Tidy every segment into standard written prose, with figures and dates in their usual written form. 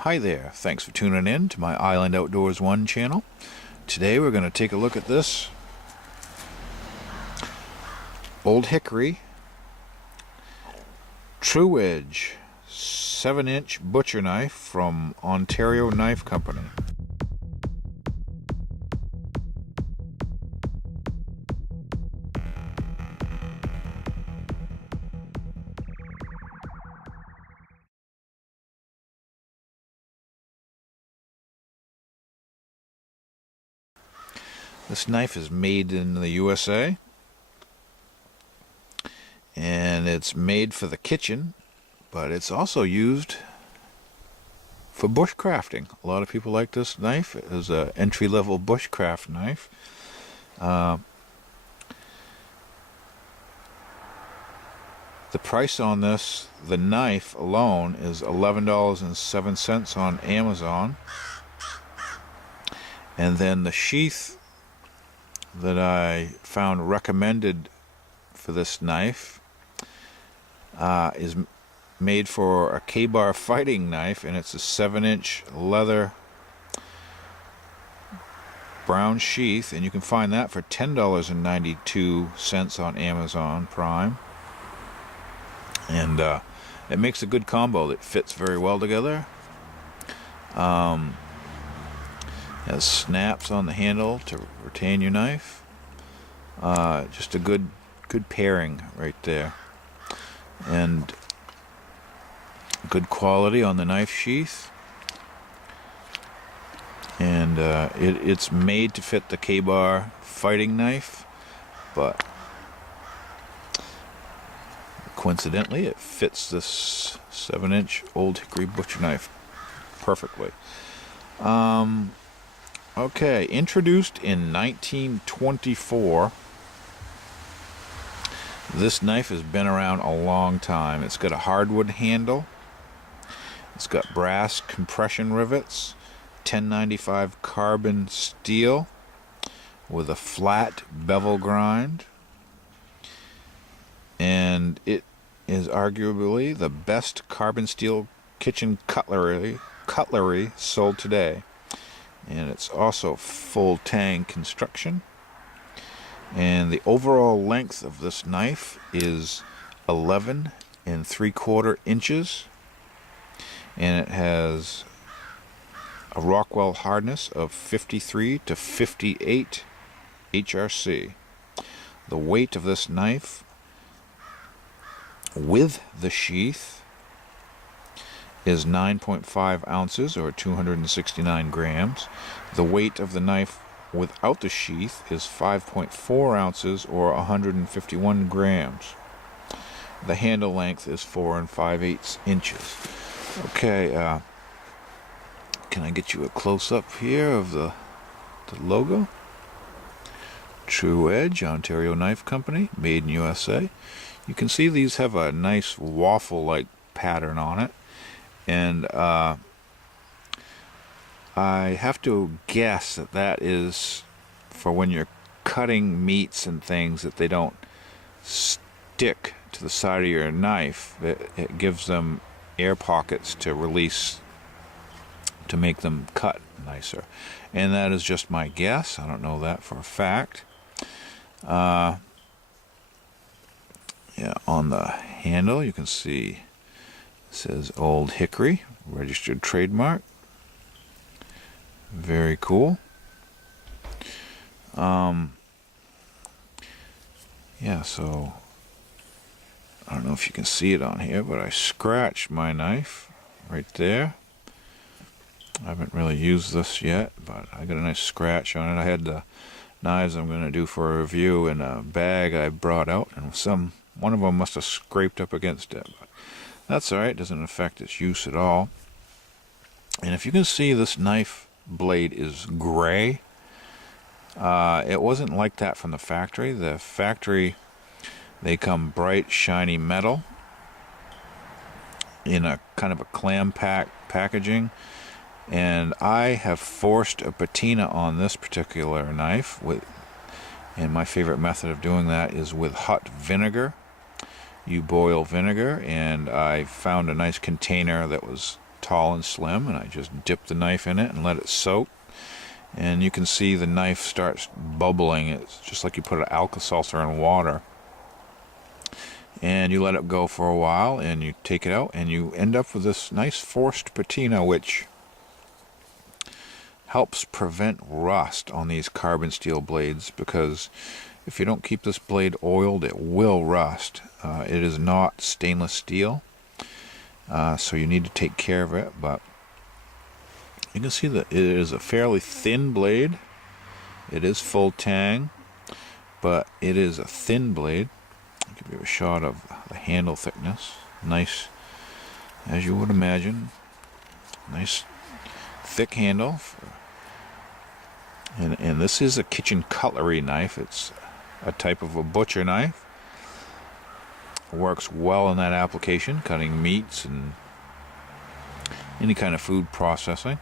Hi there, thanks for tuning in to my Island Outdoors 1 channel. Today we're going to take a look at this Old Hickory Tru-Edge 7-inch butcher knife from Ontario Knife Company. This knife is made in the USA, and it's made for the kitchen, but it's also used for bushcrafting. A lot of people like this knife. It is an entry-level bushcraft knife. The price on this, the knife alone, is $11.07 on Amazon. And then the sheath that I found recommended for this knife is made for a K-bar fighting knife, and it's a 7-inch leather brown sheath, and you can find that for $10.92 on Amazon Prime. And it makes a good combo that fits very well together. Has snaps on the handle to retain your knife. Just a good pairing right there, and good quality on the knife sheath. And it's made to fit the K-bar fighting knife, but coincidentally it fits this 7-inch Old Hickory butcher knife perfectly. Okay, introduced in 1924. This knife has been around a long time. It's got a hardwood handle. It's got brass compression rivets, 1095 carbon steel with a flat bevel grind. And it is arguably the best carbon steel kitchen cutlery sold today. And it's also full tang construction. And the overall length of this knife is 11 3/4 inches, and it has a Rockwell hardness of 53 to 58 HRC. The weight of this knife with the sheath is 9.5 ounces or 269 grams. The weight of the knife without the sheath is 5.4 ounces or 151 grams. The handle length is 4 5/8 inches. Okay, can I get you a close-up here of the logo? Tru-Edge, Ontario Knife Company, made in U.S.A. You can see these have a nice waffle-like pattern on it. And I have to guess that is for when you're cutting meats and things, that they don't stick to the side of your knife. It gives them air pockets to release, to make them cut nicer. And that is just my guess. I don't know that for a fact. Yeah, on the handle you can see it says Old Hickory, registered trademark. Very cool. Yeah, so I don't know if you can see it on here, but I scratched my knife right there. I haven't really used this yet, but I got a nice scratch on it. I had the knives I'm going to do for a review in a bag I brought out, and one of them must have scraped up against it. But that's alright, it doesn't affect its use at all. And if you can see, this knife blade is gray. It wasn't like that from the factory. The factory, they come bright, shiny metal in a kind of a clam packaging. And I have forced a patina on this particular knife, and my favorite method of doing that is with hot vinegar. You boil vinegar, and I found a nice container that was tall and slim, and I just dip the knife in it and let it soak. And you can see the knife starts bubbling. It's just like you put an Alka-Seltzer in water. And you let it go for a while, and you take it out, and you end up with this nice forced patina, which helps prevent rust on these carbon steel blades, because if you don't keep this blade oiled, it will rust. It is not stainless steel, so you need to take care of it. But you can see that it is a fairly thin blade. It is full tang, but it is a thin blade. I'll give you a shot of the handle thickness. Nice, as you would imagine. Nice thick handle. And this is a kitchen cutlery knife. It's a type of a butcher knife. It works well in that application, cutting meats and any kind of food processing.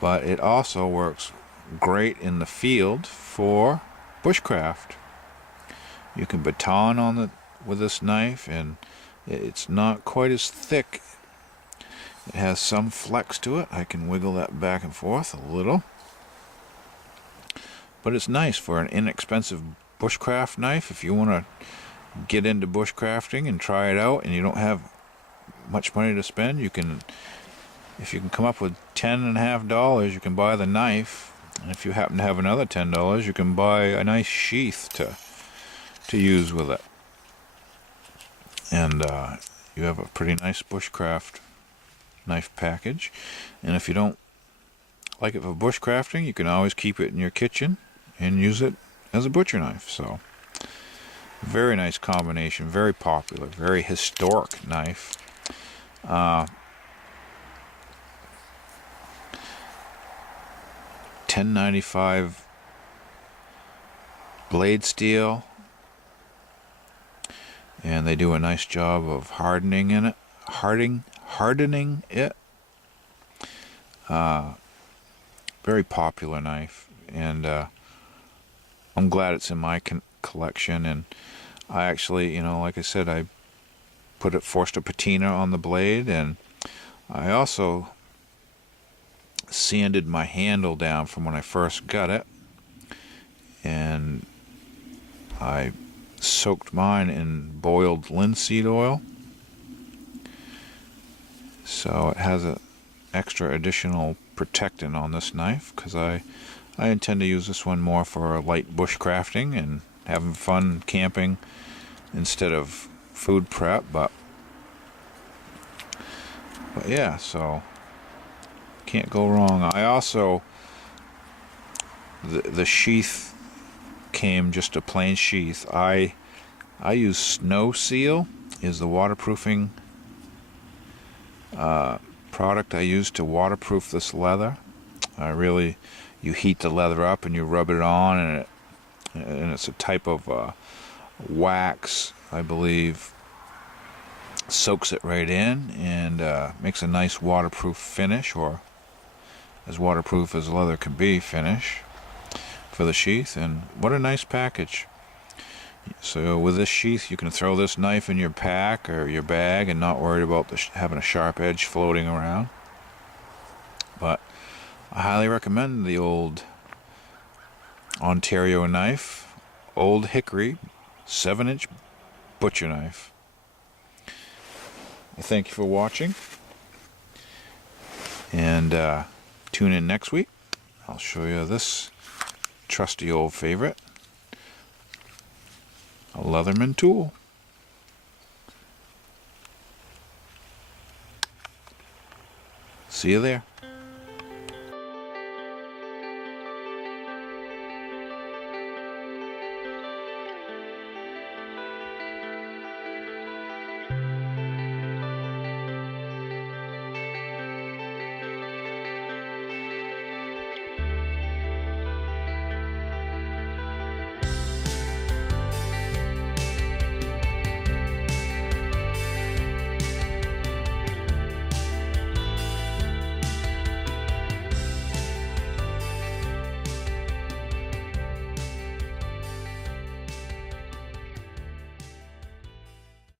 But it also works great in the field for bushcraft. You can baton on it with this knife, and it's not quite as thick. It has some flex to it. I can wiggle that back and forth a little. But it's nice for an inexpensive bushcraft knife. If you want to get into bushcrafting and try it out, and you don't have much money to spend, you can, if you can come up with $10.50, you can buy the knife. And if you happen to have another $10, you can buy a nice sheath to use with it. And you have a pretty nice bushcraft knife package. And if you don't like it for bushcrafting, you can always keep it in your kitchen and use it as a butcher knife. So very nice combination, very popular, very historic knife. $10.95 blade steel, and they do a nice job of hardening it. Very popular knife, and I'm glad it's in my collection. And I actually, like I said, I forced a patina on the blade, and I also sanded my handle down from when I first got it, and I soaked mine in boiled linseed oil, so it has a extra additional protectant on this knife, because I intend to use this one more for light bushcrafting and having fun camping instead of food prep. But yeah, so can't go wrong. I also, the sheath came just a plain sheath. I use Snow Seal is the waterproofing product I use to waterproof this leather. You heat the leather up and you rub it on, and it's a type of wax, I believe, soaks it right in and makes a nice waterproof finish, or as waterproof as leather can be finish for the sheath. And what a nice package. So with this sheath, you can throw this knife in your pack or your bag and not worry about having a sharp edge floating around. But I highly recommend the old Ontario knife, Old Hickory 7-inch butcher knife. I thank you for watching, and tune in next week. I'll show you this trusty old favorite, a Leatherman tool. See you there.